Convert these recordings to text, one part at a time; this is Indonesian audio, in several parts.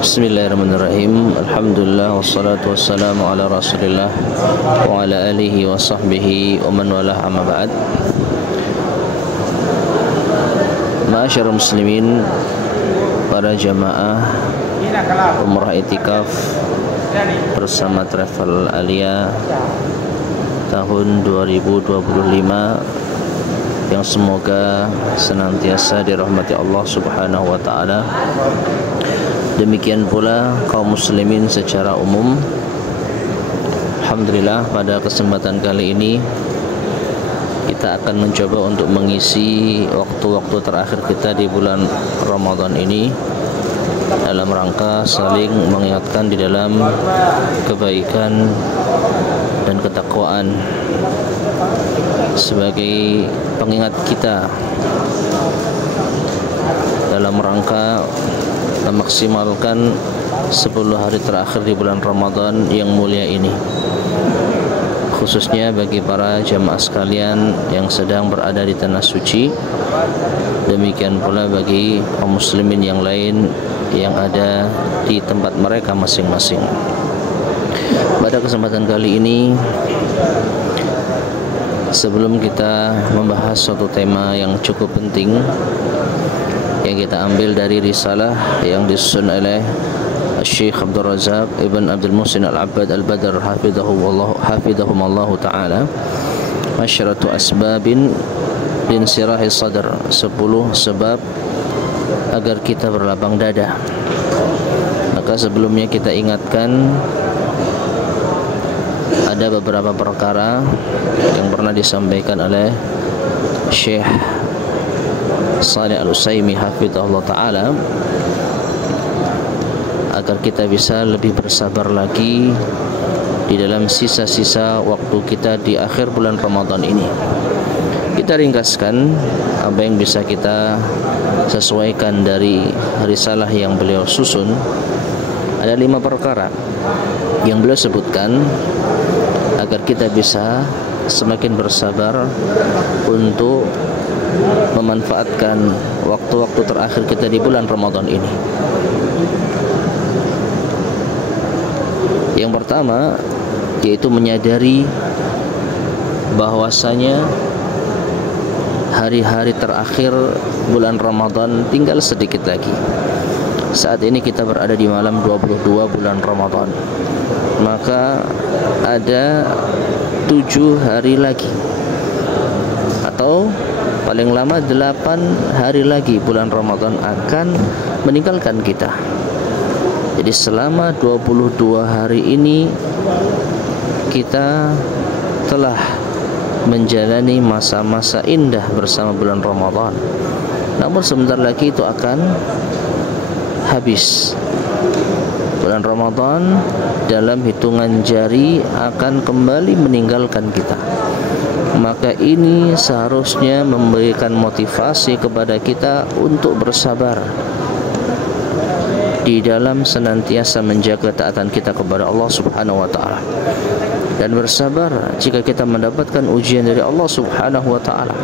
Bismillahirrahmanirrahim. Alhamdulillah wassalatu wassalamu ala Rasulillah wa ala alihi wa sahbihi wa man walah, amma ba'd. Ma'asyiral muslimin, para jamaah umrah itikaf bersama Travel Alia tahun 2025 yang semoga senantiasa dirahmati Allah Subhanahu wa taala. Demikian pula kaum muslimin secara umum. Alhamdulillah, pada kesempatan kali ini kita akan mencoba untuk mengisi waktu-waktu terakhir kita di bulan Ramadan ini dalam rangka saling mengingatkan di dalam kebaikan dan ketakwaan, sebagai pengingat kita dalam rangka memaksimalkan 10 hari terakhir di bulan Ramadan yang mulia ini, khususnya bagi para jamaah sekalian yang sedang berada di tanah suci. Demikian pula bagi kaum muslimin yang lain yang ada di tempat mereka masing-masing. Pada kesempatan kali ini, sebelum kita membahas suatu tema yang cukup penting yang kita ambil dari risalah yang disusun oleh Syekh Abdul Razak Ibn Abdul Muhsin Al-Abbad Al-Badr hafidhahumallahu ta'ala, Asyratu asbabin linsirahi sadr, 10 sebab agar kita berlapang dada. Maka sebelumnya kita ingatkan ada beberapa perkara yang pernah disampaikan oleh Syekh Shalih Al-Utsaimin hafizahullah ta'ala, agar kita bisa lebih bersabar lagi di dalam sisa-sisa waktu kita di akhir bulan Ramadan ini. Kita ringkaskan apa yang bisa kita sesuaikan dari risalah yang beliau susun. Ada 5 perkara yang beliau sebutkan agar kita bisa semakin bersabar untuk memanfaatkan waktu-waktu terakhir kita di bulan Ramadan ini. Yang pertama yaitu menyadari bahwasanya hari-hari terakhir bulan Ramadan tinggal sedikit lagi. Saat ini kita berada di malam 22 bulan Ramadan. Maka ada 7 hari lagi, atau paling lama 8 hari lagi bulan Ramadan akan meninggalkan kita. Jadi selama 22 hari ini kita telah menjalani masa-masa indah bersama bulan Ramadan. Namun sebentar lagi itu akan habis. Bulan Ramadan dalam hitungan jari akan kembali meninggalkan kita. Maka ini seharusnya memberikan motivasi kepada kita untuk bersabar di dalam senantiasa menjaga taatan kita kepada Allah Subhanahu wa taala, dan bersabar jika kita mendapatkan ujian dari Allah Subhanahu wa taala.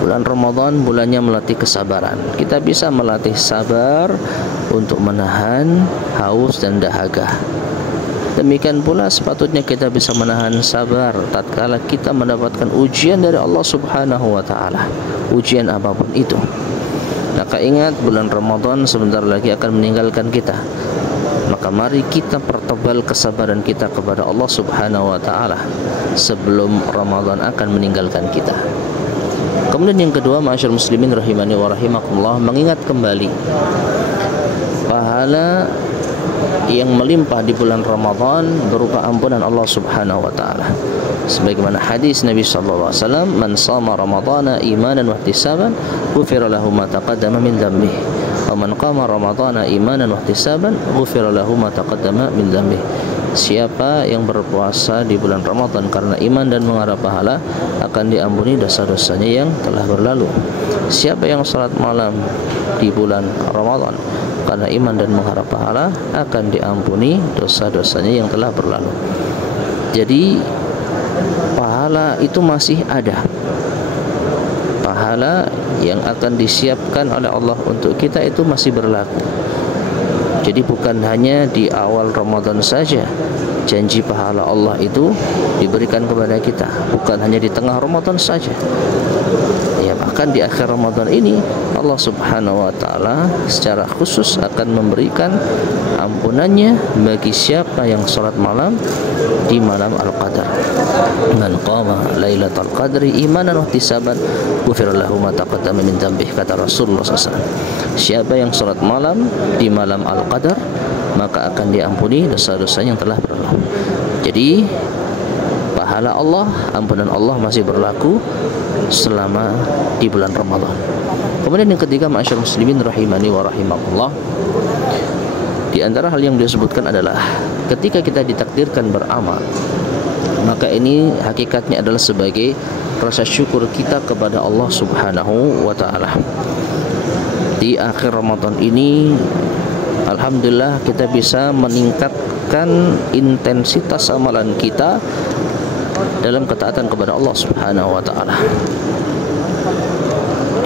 Bulan Ramadan bulannya melatih kesabaran. Kita bisa melatih sabar untuk menahan haus dan dahaga. Demikian pula sepatutnya kita bisa menahan sabar tatkala kita mendapatkan ujian dari Allah Subhanahu wa taala, ujian apapun itu. Maka ingat, bulan Ramadan sebentar lagi akan meninggalkan kita. Maka mari kita pertebal kesabaran kita kepada Allah Subhanahu wa taala sebelum Ramadan akan meninggalkan kita. Kemudian yang kedua, ma'asyiral muslimin rahimani wa rahimakumullah, mengingat kembali pahala yang melimpah di bulan Ramadan berupa ampunan Allah Subhanahu wa taala. Sebagaimana hadis Nabi sallallahu alaihi wasallam, "Man shama ramadhana imanan wa ihtisaban, ghufira lahu ma taqaddama min dhanbihi. Wa man qama ramadhana imanan wa ihtisaban, ghufira lahu ma taqaddama min dhanbihi." Siapa yang berpuasa di bulan Ramadan karena iman dan mengharap pahala, akan diampuni dosa-dosanya yang telah berlalu. Siapa yang salat malam di bulan Ramadan karena iman dan mengharap pahala, akan diampuni dosa-dosanya yang telah berlalu. Jadi pahala itu masih ada. Pahala yang akan disiapkan oleh Allah untuk kita itu masih berlaku. Jadi bukan hanya di awal Ramadan saja janji pahala Allah itu diberikan kepada kita, bukan hanya di tengah Ramadan saja. Ya, bahkan di akhir Ramadan ini Allah Subhanahu wa taala secara khusus akan memberikan ampunannya bagi siapa yang salat malam di malam Al-Qadar. Man qama lailatul qadri imanan wa ihtisaban ghufira lahu ma taqaddama min dhanbihi, kata Rasulullah SAW. Siapa yang salat malam di malam Al-Qadar, maka akan diampuni dosa-dosanya yang telah berlalu. Jadi pahala Allah, ampunan Allah masih berlaku selama di bulan Ramadan. Kemudian yang ketiga, ma'asyiral muslimin rahimani wa rahimakumullah, di antara hal yang disebutkan adalah ketika kita ditakdirkan beramal, maka ini hakikatnya adalah sebagai rasa syukur kita kepada Allah Subhanahu wa taala. Di akhir Ramadan ini alhamdulillah kita bisa meningkatkan intensitas amalan kita dalam ketaatan kepada Allah Subhanahu wa taala.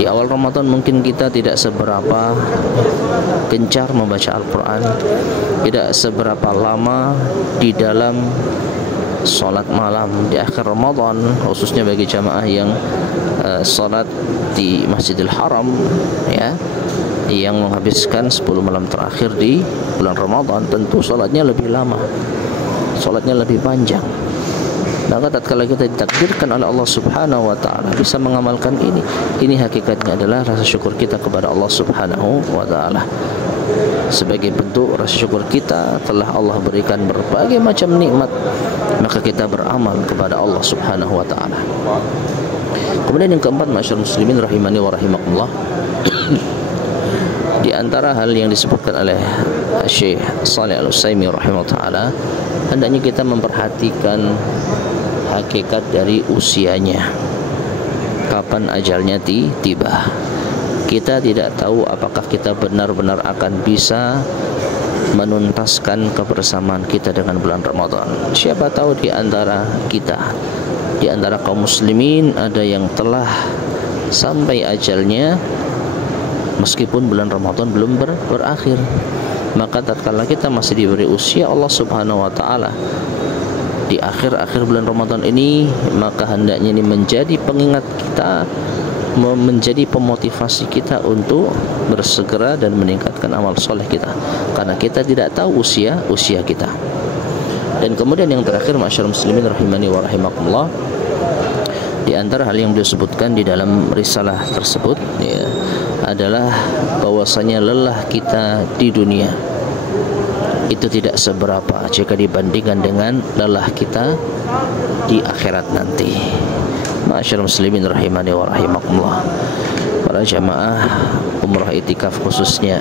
Di awal Ramadan mungkin kita tidak seberapa gencar membaca Al-Quran, tidak seberapa lama di dalam salat malam. Di akhir Ramadan, khususnya bagi jamaah yang salat di Masjidil Haram, ya, yang menghabiskan 10 malam terakhir di bulan Ramadan, tentu salatnya lebih lama, salatnya lebih panjang. Maka tatkala kita ditakdirkan oleh Allah Subhanahu wa taala bisa mengamalkan ini hakikatnya adalah rasa syukur kita kepada Allah Subhanahu wa taala. Sebagai bentuk rasa syukur kita telah Allah berikan berbagai macam nikmat, maka kita beramal kepada Allah Subhanahu wa taala. Kemudian yang keempat, ma'asyiral muslimin rahimani wa rahimakumullah, di antara hal yang disebutkan oleh Syekh Shalih Al-Utsaimin rahimahullah taala, hendaknya kita memperhatikan hakikat dari usianya, kapan ajalnya tiba. Kita tidak tahu apakah kita benar-benar akan bisa menuntaskan kebersamaan kita dengan bulan Ramadan. Siapa tahu di antara kita, di antara kaum muslimin, ada yang telah sampai ajalnya meskipun bulan Ramadan belum berakhir. Maka tatkala kita masih diberi usia Allah Subhanahu wa taala di akhir-akhir bulan Ramadan ini, maka hendaknya ini menjadi pengingat kita, menjadi pemotivasi kita untuk bersegera dan meningkatkan amal soleh kita, karena kita tidak tahu usia kita. Dan kemudian yang terakhir, ma'asyiral muslimin rahimani wa rahimakumullah, di antara hal yang disebutkan di dalam risalah tersebut, ya, adalah bahwasanya lelah kita di dunia itu tidak seberapa jika dibandingkan dengan lelah kita di akhirat nanti. Ma'asyiral muslimin rahimani wa rahimakumullah, para jamaah umrah itikaf khususnya,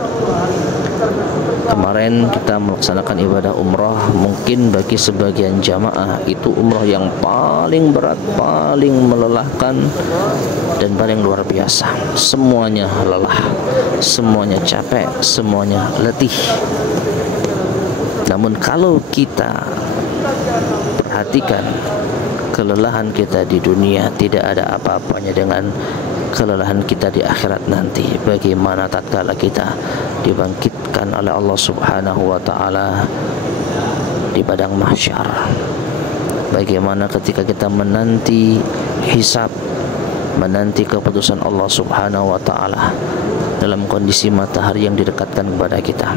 kemarin kita melaksanakan ibadah umrah. Mungkin bagi sebagian jamaah itu umrah yang paling berat, paling melelahkan, dan paling luar biasa. Semuanya lelah, semuanya capek, semuanya letih. Namun kalau kita perhatikan kelelahan kita di dunia tidak ada apa-apanya dengan kelelahan kita di akhirat nanti. Bagaimana tatkala kita dibangkitkan oleh Allah Subhanahu wa taala di padang mahsyar, bagaimana ketika kita menanti hisab, menanti keputusan Allah Subhanahu wa taala dalam kondisi matahari yang didekatkan kepada kita.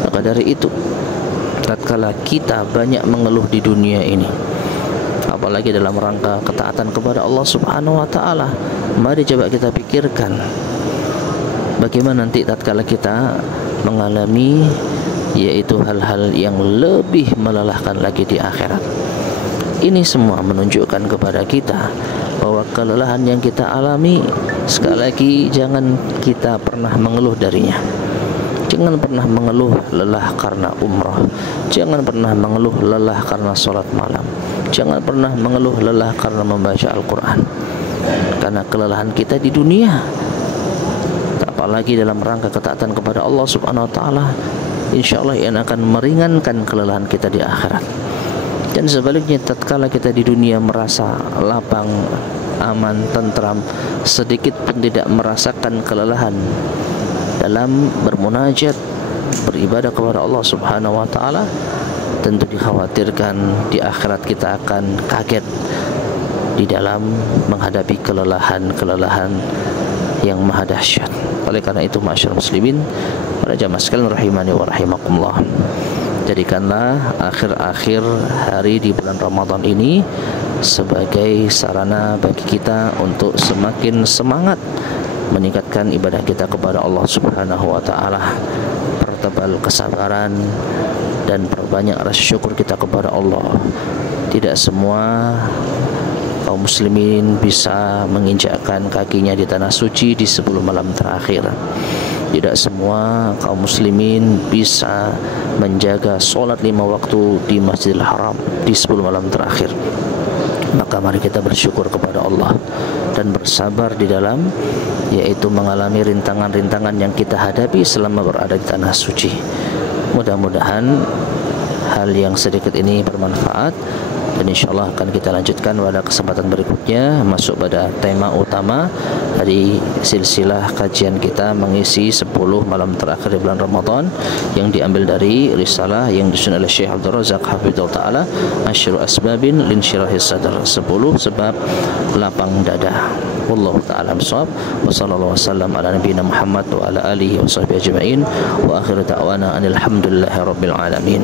Maka dari itu, tatkala kita banyak mengeluh di dunia ini, apalagi dalam rangka ketaatan kepada Allah Subhanahu wa taala, mari coba kita pikirkan bagaimana nanti tatkala kita mengalami yaitu hal-hal yang lebih melelahkan lagi di akhirat. Ini semua menunjukkan kepada kita bahwa kelelahan yang kita alami, sekali lagi jangan kita pernah mengeluh darinya. Jangan pernah mengeluh lelah karena umrah. Jangan pernah mengeluh lelah karena sholat malam. Jangan pernah mengeluh lelah karena membaca Al-Quran. Karena kelelahan kita di dunia, apalagi dalam rangka ketaatan kepada Allah Subhanahu wa taala, insyaallah yang akan meringankan kelelahan kita di akhirat. Dan sebaliknya, tatkala kita di dunia merasa lapang, aman, tentram, sedikit pun tidak merasakan kelelahan dalam bermunajat, beribadah kepada Allah Subhanahu wa taala, tentu dikhawatirkan di akhirat kita akan kaget di dalam menghadapi kelelahan yang maha dahsyat. Oleh karena itu, ma'asyiral muslimin, para jamaah sekalian rahimani wa rahimakumullah, jadikanlah akhir-akhir hari di bulan Ramadan ini sebagai sarana bagi kita untuk semakin semangat meningkatkan ibadah kita kepada Allah Subhanahu wa taala, pertebal kesabaran dan perbanyak rasa syukur kita kepada Allah. Tidak semua kaum muslimin bisa menginjakkan kakinya di tanah suci di 10 malam terakhir. Tidak semua kaum muslimin bisa menjaga solat 5 waktu di Masjidil Haram di 10 malam terakhir. Maka mari kita bersyukur kepada Allah dan bersabar di dalam, yaitu mengalami rintangan-rintangan yang kita hadapi selama berada di tanah suci. Mudah-mudahan hal yang sedikit ini bermanfaat, dan insyaallah akan kita lanjutkan pada kesempatan berikutnya, masuk pada tema utama dari silsilah kajian kita mengisi 10 malam terakhir di bulan Ramadan, yang diambil dari risalah yang disusun oleh Syekh Abdul Razak Hafizahullah Ta'ala, Asyru Asbabin Linsyirahis Sadr, 10 sebab lapang dada. Wallahu ta'ala bishawab. Wa sallallahu wasallam ala nabiyyina Muhammad wa ala alihi wa sahbihi ajma'in, wa akhiru da'wana anil hamdulillahi rabbil alamin.